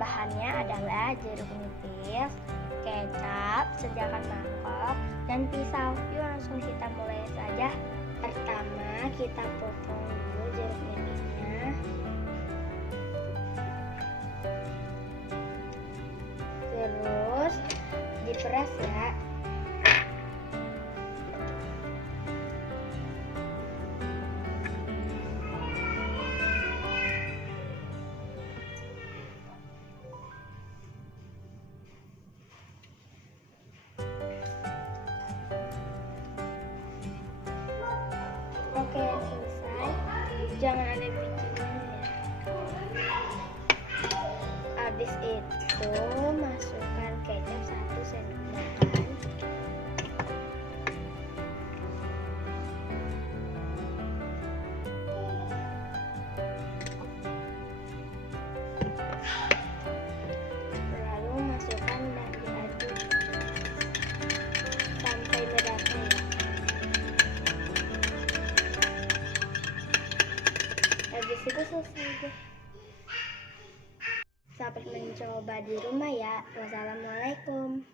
Bahan-bahannya adalah jeruk nipis, kecap, sediakan mangkok, dan pisau. Yuk langsung kita mulai saja. Pertama kita potong dulu jeruk nipisnya. Terus diperas ya. Oke, selesai. Jangan ada bijinya ya. Habis itu masukkan kecap 1 sendok makan. Lalu masukkan dan diaduk sampai merata ya. Habis itu selesai deh. Selamat mencoba di rumah ya. Wassalamualaikum.